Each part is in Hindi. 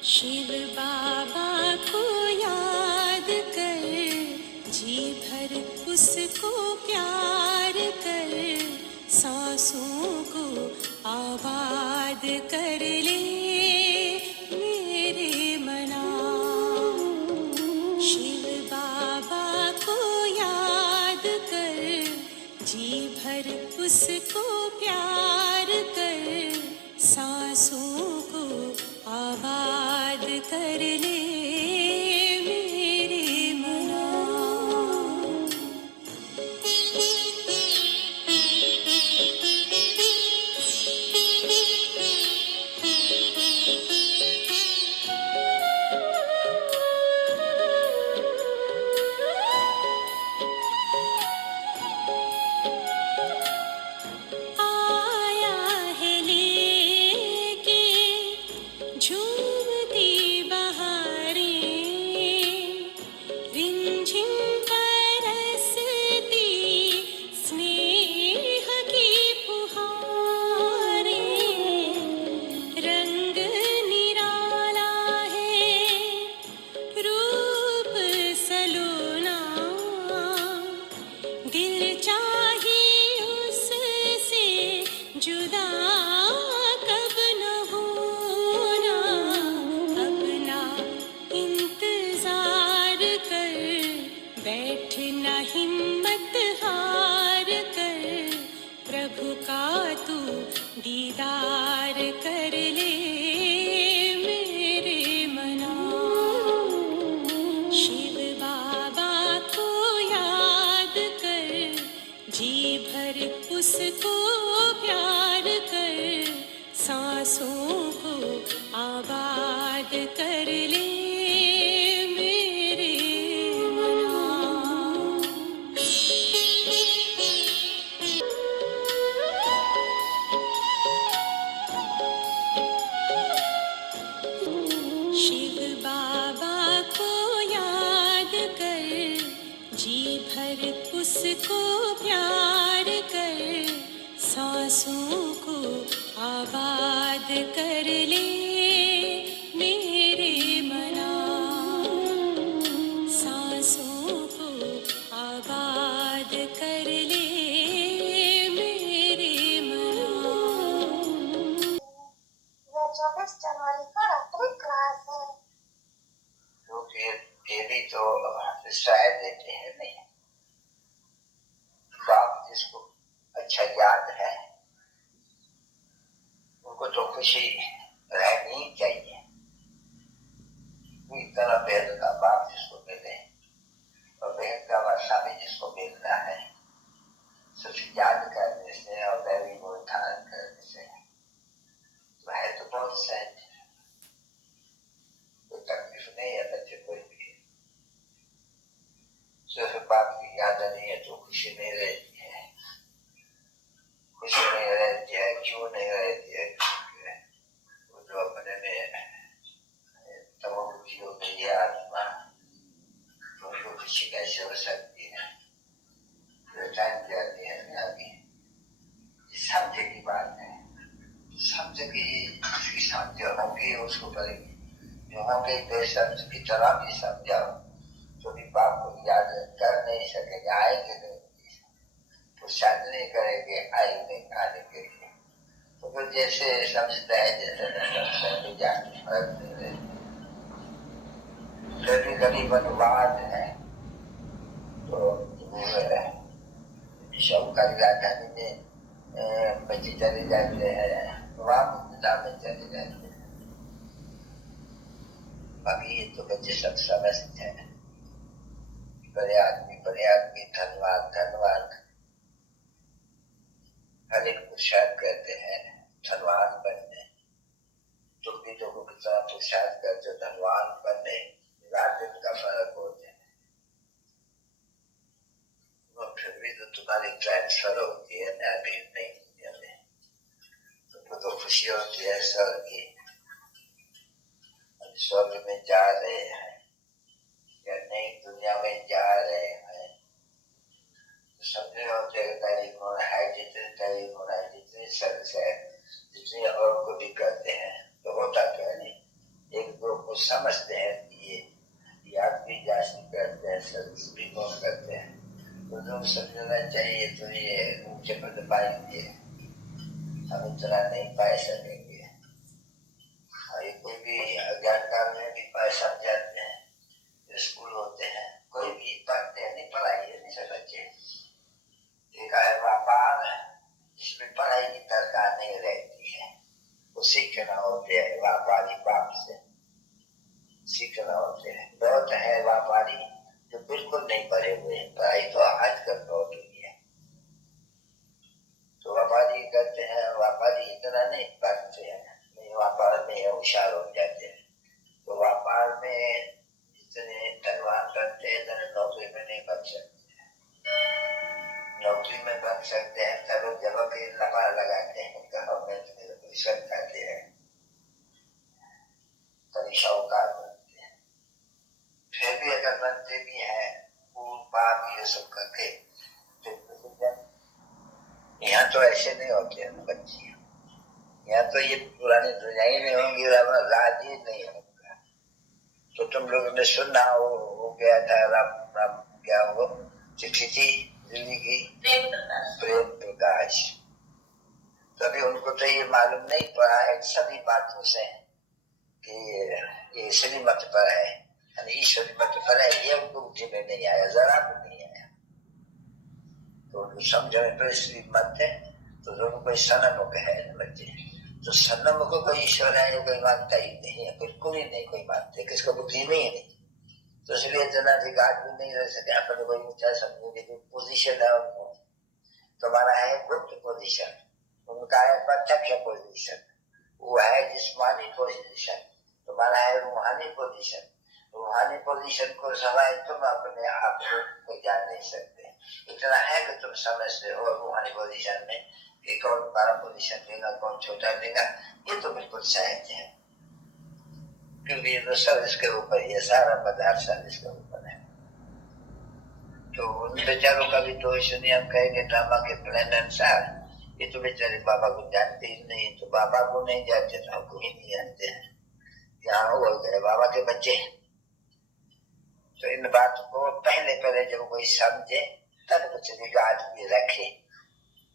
शिव बाबा को याद कर, जी भर उसको प्यार कर, सांसों को आबाद कर ले मेरे मना। शिव बाबा को याद कर, जी भर उसको प्यार कर, सांसों को आबाद कर ले मेरे मना। आया है लेके झूमती बहारें, रिमझिम बरसती स्नेह की फुहारें। रंग निराला है, रूप सलोना, दिल चाहे उससे जुदा कब न होना। अपना इंतजार कर, बैठना हिम्मत हार कर, प्रभु का तू दीदार कर ले मेरे मना। शिव बाबा को याद कर, जी भर उसको प्यार कर, सांसों को आबाद कर ले मेरे मना। शिव बाबा को याद कर, जी भर उसको प्यार कर, सांसों को आबाद कर ले मेरे मना। सांसों को आबाद कर ले मेरे मना। यह 24 जनवरी का रात्रि क्लास है। लोग ये भी तो शायद देते हैं नहीं। बाप जिसको अच्छा याद है उनको तो खुशी रहनी चाहिए। कोई तरह बेहद का बाप जिसको मिले और बेहद का वर्षा भी जिसको मिलना है, सिर्फ याद करने से और दैवी गुण धारण करने से तो है तो बहुत सहज, कोई तकलीफ नहीं है बच्चे कोई भी। सिर्फ बाप की याद नहीं है तो खुशी नहीं रहती है। खुशी नहीं रहती है, क्यों नहीं रहती है? वो जो अपने में तमोबुद्धि हो गई है आत्मा, तो उनको खुशी कैसे हो सकती है? टाइम जाती है आगे। समझे की बात है, समझ की उसकी समझ होगी उसको करेगी। जो होंगे बेसमझ की तरह भी समझाओ तो भी बाप को याद कर नहीं सकेंगे, आएंगे नहीं, पुरुषार्थ नहीं करेंगे आएंगे आने के लिए। तो फिर जैसे समझता है जैसे न समझता है तो जाने फर्क नहीं रहती। कभी कभी अनुवाद है तो शाहूकारी राजधानी में बच्चे चले जाते हैं, वहाँ मुद्दा में चले जाते हैं। अभी ये तो बच्चे सब समझते हैं। बड़े आदमी धनवान धनवान हर एक पुरुषार्थ करते हैं धनवान बनने। तुम भी तो कितना पुरुषार्थ करते धनवान बनने, रात दिन का फर्क होता है। फिर भी तो तुम्हारी ट्रांसफर होती है ना, अभी नहीं दुनिया में तुमको तो खुशी होती है स्वर्ग की। स्वर्ग में जा रहे हैं या नई दुनिया में जा रहे हैं, समझे होते टेलीफोन है, जितने टेलीफोन है, जितनी सर्विस है, जितनी और को भी करते हैं, तो होता क्या नहीं, एक दो वो समझते हैं कि ये आदमी जासूस करते हैं, सर्विस भी बहुत करते हैं, तो लोग समझना चाहिए तो ये ऊंचे पद पाएंगे, हम इतना नहीं पाए सकेंगे। और ये कोई भी अज्ञान काल में भी पाए समझाते हैं, स्कूल होते हैं, कोई भी पढ़ते हैं, नहीं पढ़ाई नहीं सब बच्चे। एक है व्यापार जिसमें पढ़ाई की दरकार नहीं रहती है, वो सीखना होते हैं व्यापारी बाप से सीखना होते हैं। बहुत है व्यापारी जो बिल्कुल नहीं पढ़े हुए हैं, पढ़ाई तो आज कल बहुत हुई है, तो व्यापारी करते हैं, व्यापारी इतना नहीं पढ़ते हैं, नहीं व्यापार में होशियार हो जाते हैं। तो व्यापार में जितने धनवान करते हैं इतने नौकरी में नहीं बन सकते, नौकरी में बन सकते हैं तब जब के लपा लगाते हैं, गवर्नमेंट में रिश्वत खाते हैं, तभी शाहूकार बनते हैं। फिर भी अगर बनते भी हैं पूर्ण पाप ये सब करके, यहाँ तो ऐसे नहीं होते हैं बच्चे, यहाँ तो ये पुरानी दुनिया ही नहीं होंगी, राज ही नहीं होगा। तो तुम लोगों ने सुना हो गया था राम राम क्या वो चिट्ठी थी दिल्ली की प्रेम प्रकाश, तभी उनको तो ये मालूम नहीं पड़ा है सभी बातों से कि ये श्रीमत पर है, ईश्वरी मत पर है, ये उनको बुद्धि में नहीं आया, जरा भी नहीं आया। तो उनको समझ में तो श्रीमत है, तो लोगों को सनम है बच्चे, तो सनम को कोई ईश्वर है ये कोई मानता ही नहीं है, बिल्कुल ही नहीं कोई मानते, किसको बुद्धि में ही नहीं। तो इसलिए जनाधिकार भी नहीं रह सके, अपने कोई ऊंचा समझने की पोजीशन है उनको, तुम्हारा है गुप्त पोजीशन, उनका है प्रत्यक्ष पोजीशन, वो है जिस्मानी पोजीशन, तुम्हारा है रूहानी पोजीशन। रूहानी पोजीशन को सवाए तुम अपने आप को जान नहीं सकते, इतना है कि तुम समझते हो रूहानी पोजीशन में कि कौन बड़ा पोजीशन देगा कौन छोटा देगा, ये तो बिल्कुल सहज है, क्योंकि ये तो सब इसके ऊपर ही है, सारा पदार्थ सब इसके ऊपर है। तो उन बेचारों का भी दोष नहीं, हम कहेंगे ड्रामा के प्लान अनुसार ये तो बेचारे बाबा को जानते ही नहीं, तो बाबा को नहीं जानते तो हमको ही नहीं जानते हैं, यहाँ हो गए बाबा के बच्चे। तो इन बात को पहले जब कोई समझे तब कुछ रिगार्ड भी रखे,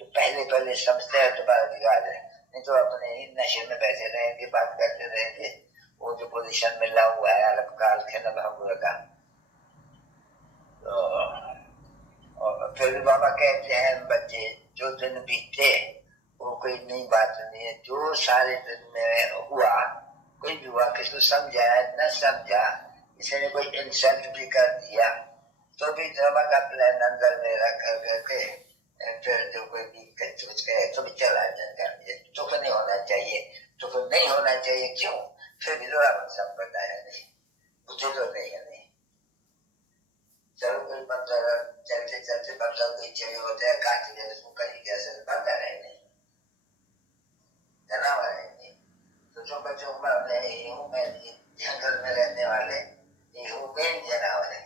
जो पहले समझते हैं तो बड़ा रिगार्ड है, नहीं तो अपने ही नशे में बैठे रहेंगे, बात करते रहेंगे, वो जो पोजीशन मिला हुआ है अल्पकाल के नभंग का। तो और फिर बाबा कहते हैं बच्चे जो दिन बीते वो कोई नई बात नहीं है, जो सारे दिन में हुआ कोई भी हुआ, किसको समझा न समझा, किसी ने कोई इंसल्ट भी कर दिया तो भी ड्रामा का प्लान अंदर में रख करके फिर जो कोई भी कुछ कहे तो भी चला जाता है, तो नहीं होना चाहिए, तो नहीं होना चाहिए क्यों, फिर भी थोड़ा सब बताया नहीं, मुझे तो नहीं है नहीं। चलो कोई मतलब चलते चलते मतलब कोई चले होते हैं काट दिया उसको कहीं कैसे बंदा रहे नहीं, जानवर है नहीं, तो जो बच्चों में जंगल में रहने वाले ह्यूमन जानवर है,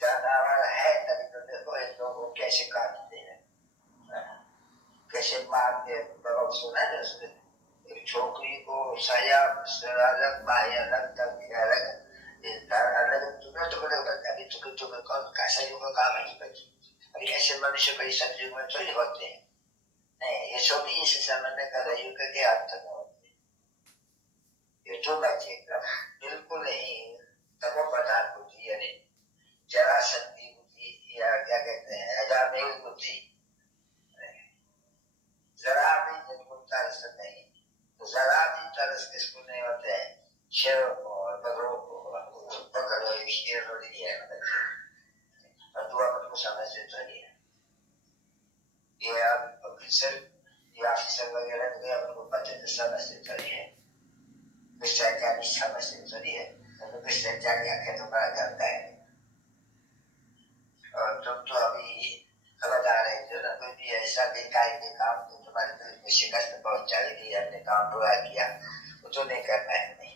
जानवर है तभी तो देखो इन लोगों को कैसे काटते हैं, कैसे मार के बहुत सुना है उसने एक छोकरी को सया अलग बाह्य अलग तक अलग तुम्हें कौन कैसा युग काम है बच्ची, अभी ऐसे मनुष्य कई सब युग में थोड़ी होते हैं, नहीं ये सभी इस समझने का युग के अर्थ में होते हैं, ये तो बच्चे बिल्कुल नहीं तब प्रधान बुद्धि यानी जरासंधी बुद्धि या क्या कहते हैं अजामेल बुद्धि, जरा भी जिनको तरस नहीं, तो जरा भी तरस किसको नहीं होते हैं, शेर और बकरों को पकड़ो शेर और ये और दुआ को समझते तो नहीं है, ये आप ऑफिसर या ऑफिसर वगैरह को आपको पता तो समझते तो नहीं है, भ्रष्टाचार समझते तो नहीं है, तो भ्रष्टाचार की आंखें तो बड़ा करता है। और तुम तो अभी खबरदार है जो ना कोई भी ऐसा बेकार के काम तो तुम्हारे दिल को शिकस्त पहुंचाएगी, अपने काम पूरा किया वो तो नहीं करना है नहीं,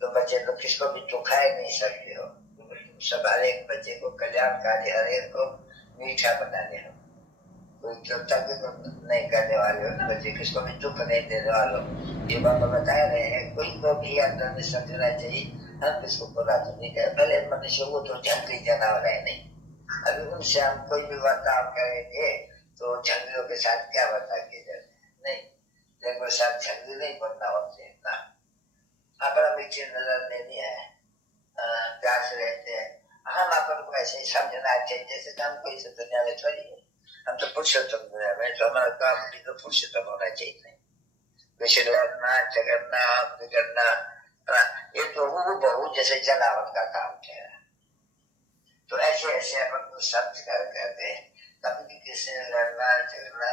तो बच्चे लोग किसको भी चुकाए नहीं सकते हो, सब हर एक बच्चे को कल्याणकारी हर एक को मीठा बनाने हो, कोई तंग नहीं करने वाले हो ना बच्चे, किसको भी दुख नहीं देने वालों, ये बाबा बता रहे हैं। कोई को भी अंदर में समझना चाहिए, हम किसको बुरा तो नहीं कर, पहले मनुष्य को तो जंगली जानवर है नहीं, अभी उनसे हम कोई भी बर्ताव करेंगे तो जंगलियों के साथ क्या बर्ताव किया जाए, नहीं, जंगलों के साथ जंगली नहीं बनना होते ना, अपना मीठी नजर लेनी है, प्यार से रहते हैं। हम अपन को ऐसे ही समझना चाहिए जैसे हम कोई से दुनिया में थोड़ी है, हम तो पुरुषोत्तम दुनिया में, तो हमारा काम भी तो पुरुषोत्तम होना चाहिए, वैसे लड़ना झगड़ना बिगड़ना ये तो वो बहु जैसे जलावन का काम है। तो ऐसे ऐसे अपन को समझ कर करते, कभी भी किसी ने लड़ना झगड़ना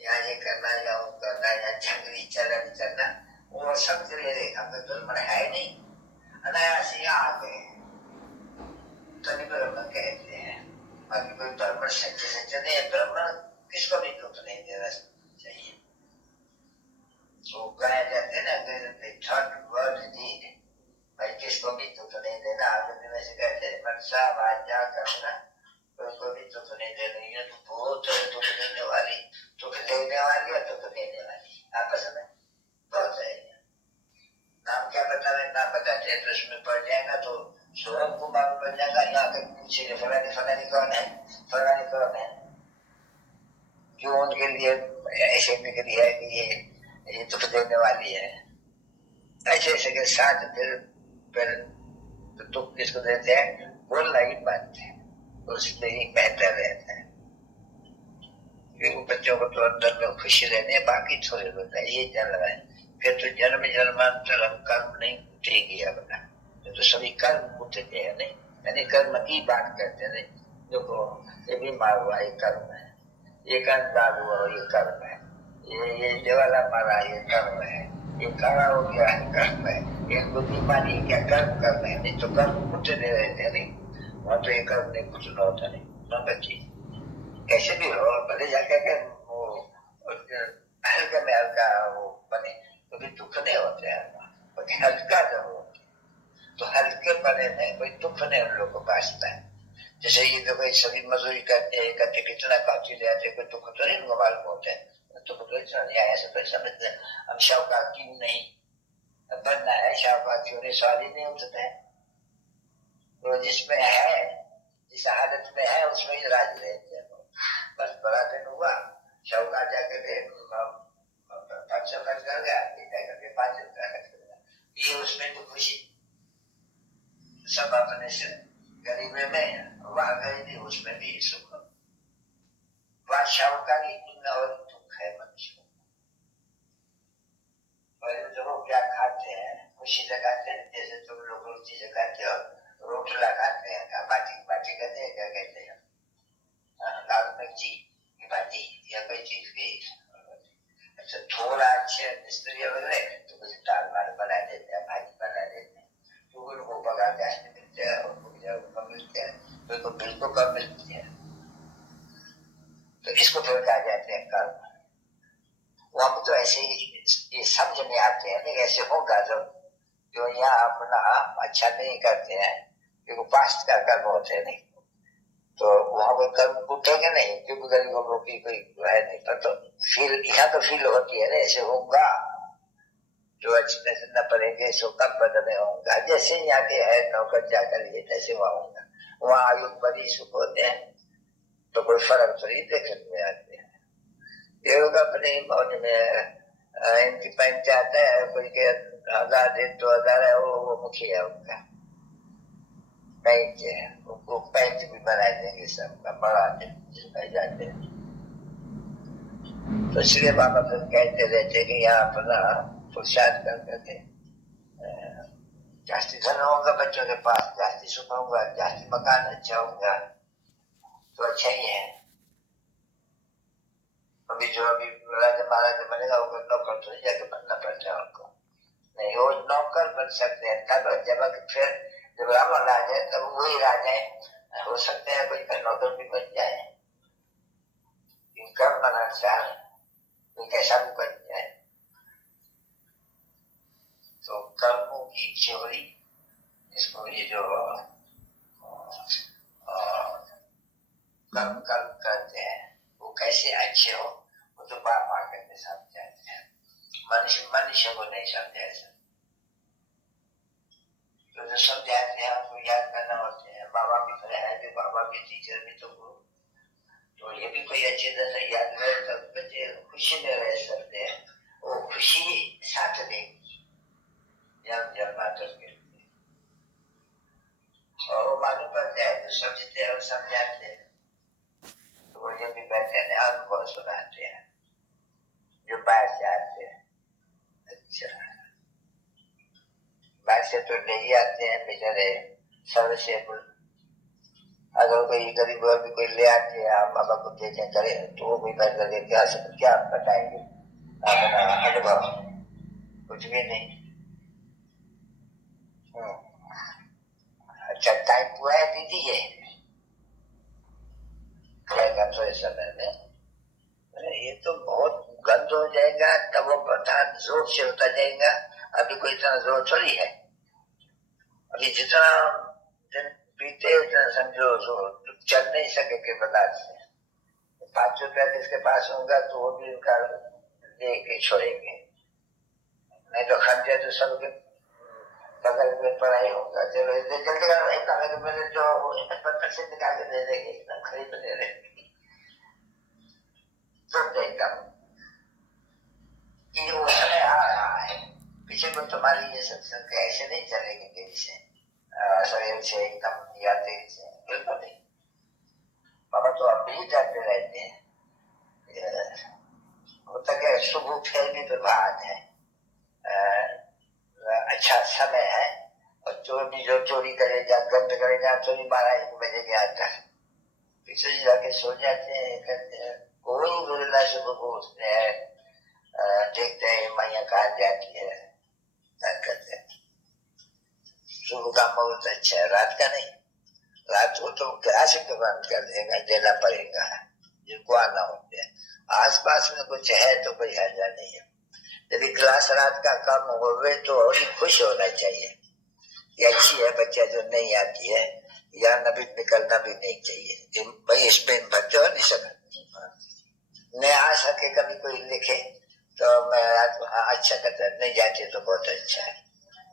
या ये करना या वो करना या झगड़ी चलन करना, वो समझ ले हम तो धर्म है नहीं, अनायास ही आ गए तभी ब्राह्मण कहते हैं। बाकी कोई ब्राह्मण सच्चे सच्चे नहीं, ब्राह्मण किसको भी दुख नहीं देना चाहिए। तो कहा जाते हैं ना, थर्ड वर्ड नीड, भाई किसको भी दुख नहीं देना। आगे में से कहते हैं मनसा वाचा करना, उसको भी दुख नहीं देना। ये तो बहुत दुख देने वाली, दुख देने वाली और दुख देने वाली आपस में बहुत है। नाम क्या बतावे, नाम बताते हैं तो उसमें पड़ जाएगा तो स्वयं को मालूम पड़ जाएगा। यहाँ तक पूछेंगे फलानी फलानी कौन है, फलानी कौन है, क्यों उनके लिए ऐसे निकली है कि ये दुख देने वाली है। ऐसे ऐसे के साथ फिर तो दुख किसको देते हैं, बोलना ही मानते हैं, उसमें ही बेहतर रहता है। क्योंकि बच्चों को तो अंदर में खुशी रहने है, बाकी थोड़े होता है, ये चल रहा है। फिर तो जन्म जन्मांतर हम कर्म नहीं उठेगी अपना, तो सभी कर्म उठते हैं नहीं, यानी कर्म की बात करते हैं। देखो ये बीमार हुआ ये कर्म है, ये कंगाल हुआ ये कर्म है, ये देवाला मारा ये कर्म है, ये काला हो गया है कर्म है, ये बीमारी क्या कर्म करना है, नहीं तो कर्म उठते रहते नहीं, वहां तो ये कर्म नहीं कुछ न होता नहीं ना बच्ची। कैसे भी हो भले जाके वो हल्का में हल्का वो बने तो भी दुख नहीं होते हैं, हल्का जब हो तो हल्के बने में कोई दुख नहीं उन लोगों को बांचता है। जैसे ये देखो सभी मजदूरी करते हैं, करते कितना काफी रहते, कोई दुख तो नहीं मालूम होता है, दुख तो इतना नहीं आया ऐसे समझते हैं। हम शाहूकार क्यों नहीं बनना है, शाहूकार क्यों नहीं, सवाल ही नहीं उठता है। तो जिसमें है, जिस हालत में है उसमें ही राज रहते हैं। बस बड़ा दिन हुआ शाहूकार जाकर कर गया, जाकर 5 दिन खर्च कर गया, ये उसमें तो खुशी सब अपने से गरीबी में वहां गई थी, उसमें भी सुख, वहां शाहूकारी और दुख है मनुष्य को। और जो क्या खाते हैं खुशी से खाते हैं, जैसे तुम लोग रोटी से खाते हो, रोटला खाते हैं, बाटी बाटी कहते हैं, क्या कहते हैं, लाल मिर्ची की बाटी या कोई चीज की, अच्छा थोड़ा अच्छे मिस्त्री वगैरह तो कुछ दाल वाल बना देते हैं, भाजी बना देते हैं, तो उनको पका के मिलते हैं, उनको मिलते हैं, तो बिल्कुल कम मिलती है। तो इसको फिर कहा जाते हैं कर्म। वहां तो ऐसे ही ये समझ में आते हैं, नहीं ऐसे होगा जब जो यहाँ अपना अच्छा नहीं करते हैं, क्योंकि पास्ट का कर्म होते हैं नहीं, तो वहां पर कर्म उठेंगे नहीं, क्योंकि गरीबों की कोई है नहीं। पर तो फील यहाँ तो फील होती है ना, ऐसे होगा जो अच्छे से न पढ़ेंगे सो कब बदले होगा, जैसे यहाँ के है नौकर जाकर लिए तैसे वहां होगा। वहां आयु बड़ी सुख होते हैं तो कोई फर्क थोड़ी देखने में आते हैं। ये लोग अपने मौज में इनकी पंचायत है, कोई के 1000 दे 2000 है, वो मुखिया उनका पैंच है, उनको पैंच भी बना देंगे, सबका बड़ा जाते हैं। तो इसलिए बाबा फिर कहते रहते कि यहाँ अपना पुरुषार्थ कर करके जास्ती धन होगा बच्चों के पास, जास्ती सुख होगा, जास्ती मकान अच्छा होगा तो अच्छा ही है। अभी जो अभी राजा महाराजा बनेगा वो नौकर थोड़ी जाके बनना पड़ता है उनको, नहीं वो नौकर बन सकते हैं तब जब फिर जब रावण राजा है तब वही राजा है, हो सकते हैं कोई नौकर भी बन जाए, कर्म अनुसार कोई कैसा भी बन जाए। तो कर्मों की थ्योरी, इसको ये जो कर्म कर्म करते हैं वो कैसे कैसे अच्छे हो वो तो बाप आकर के समझाते हैं, मनुष्य मनुष्य को नहीं समझा सकते। तो समझाते हैं हमको याद करना होते हैं, बाबा भी खड़े हैं, भी बाबा भी टीचर भी तो ये भी कोई अच्छी तरह से याद रहे तो बच्चे खुशी में रह सकते हैं। वो खुशी साथ देगी जब जब मातर के और वो मालूम पड़ता है तो समझते हैं और समझाते हैं। तो वो जब भी बैठे हैं अनुभव सुनाते हैं जो बाहर से आते हैं। अच्छा बाहर से तो नहीं आते हैं बेचारे सर्वसेबल, अगर कोई गरीब और भी कोई ले आते हैं आप बाबा को देखें करे तो वो भी बैठ करके क्या बताएंगे अपना अनुभव, कुछ भी नहीं। अच्छा टाइम पूरा है दीदी ये समय में ये तो बहुत गंद हो जाएगा, तब वो प्रधान जोर से होता जाएगा। अभी कोई इतना जोर थोड़ी है, अभी जितना दिन बीते उतना समझो चल नहीं सके के बता से। 5 रुपया जिसके पास होगा तो वो भी उनका दे के छोड़ेंगे, नहीं तो खर्चे तो सबके बगल में पढ़ाई होगा। चलो जल्दी मेरे जो 75 से निकाल के दे देंगे, एकदम खरीद ले लेंगे तो एकदम ये वो समय आ रहा है। पीछे को तुम्हारी ये सत्संग ऐसे नहीं चलेगी देरी से शरीर से एकदम या देरी से, बिल्कुल नहीं। बाबा तो अब भी जाते रहते हैं, होता क्या शुभ खेल भी प्रभात है, अच्छा समय है। और चोर भी जो चोरी करेगा गंद करेगा चोरी 12-1 बजे के आता पीछे जाके सो जाते हैं, करते हैं। कोई गुरुला शुभ को उसने देखते हैं मैया कहा जाती है, करते हैं। शुभ का मुहूर्त अच्छा है, रात का नहीं। रात को तो क्लास बंद कर देगा, देना पड़ेगा जिनको आना होते हैं। आसपास में कुछ है तो कोई हर्जा नहीं है। यदि क्लास रात का कम हो गए तो और खुश होना चाहिए, ये अच्छी है। बच्चा जो नहीं आती है या नबी निकलना भी नहीं चाहिए भाई, इसमें बच्चे हो नहीं सकते नहीं आ सके। कभी कोई लिखे तो मैं अच्छा करता, नहीं जाती तो बहुत अच्छा है।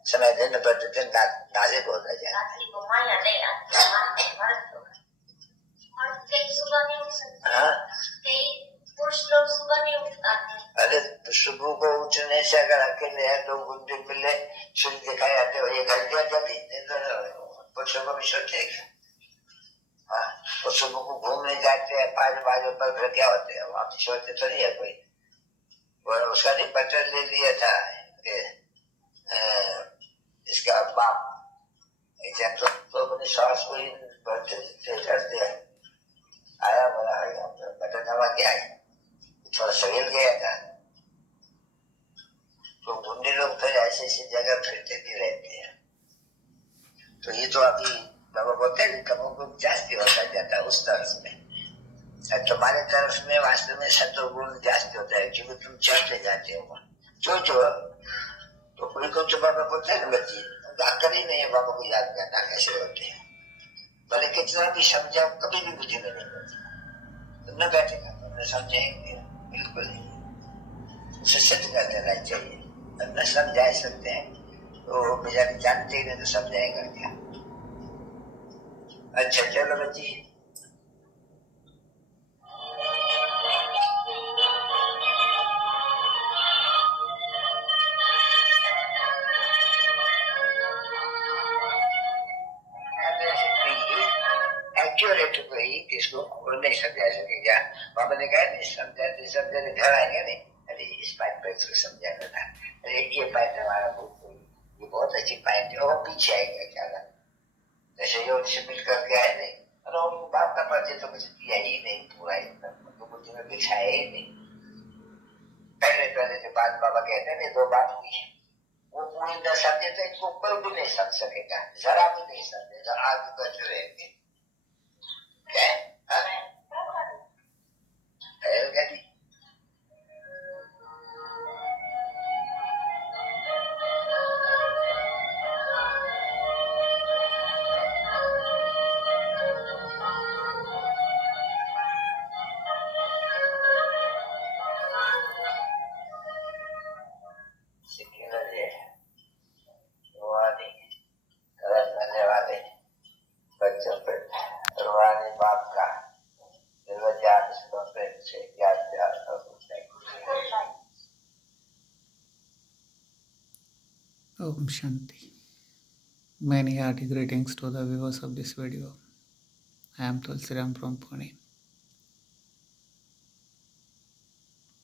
समय दिन प्रतिदिन नाजुक होता जाए। अरे सुबह को उठने से अगर अकेले है तो बुद्धि मिले सूर्य दिखाई आते हो, ये घंटियां जल्दी पुरुषों को भी सोचेगा। हाँ वो सुबह को घूमने जाते हैं 5 बाजू पर, फिर क्या होते हैं वहां भी सोचते थोड़ी है कोई। वो उसका रिपोर्टर ले लिया था इसका बाप तो अपने सास को ही करते हैं। आया बोला बटन दबा के आए, थोड़ा सवेल गया था। तो गुंडे लोग तो ऐसे ऐसी जगह फिरते भी रहते हैं। तो ये तो अभी बाबा बोलते हैं कमों को जास्ती होता जाता है उस तरफ में। तुम्हारे तरफ में वास्तव में सत्वगुण जास्ती होता है क्योंकि तुम चढ़ते जाते हो जो तो कोई को तो बाबा बोलते हैं बच्ची अक्ल ही नहीं है बाबा को याद करना कैसे होते हैं। भले कितना भी समझा कभी भी बुद्धि में नहीं होती। तुमने बैठेगा तुमने समझेंगे बिल्कुल नहीं, उसे सिद्ध कर देना चाहिए। न समझा सकते हैं तो बेचारे जानते ही नहीं तो समझाएगा क्या। अच्छा चलो बच्ची एक्यूरेट कोई इसको नहीं समझा सकेगा। बाबा ने कहा नहीं समझाते समझाते घर आएंगे नहीं, अरे इस पॉइंट पर इसको समझाना था, अरे ये पॉइंट हमारा ये बहुत अच्छी पॉइंट है और पीछे आएगा क्या जैसे योग से मिल करके आए नहीं। और उनको बाप का परिचय तो कुछ किया ही नहीं, पूरा एकदम बुद्धि में बिछाया ही नहीं। पहले के बाद बाबा कहते हैं 2 बात हुई है, वो पूरी न समझे तो इनको कोई भी नहीं समझ सकेगा, जरा भी नहीं समझेगा। आगे बच रहेंगे Om Shanti. Many hearty greetings to the viewers of this video. I am Tulsiram from Pune.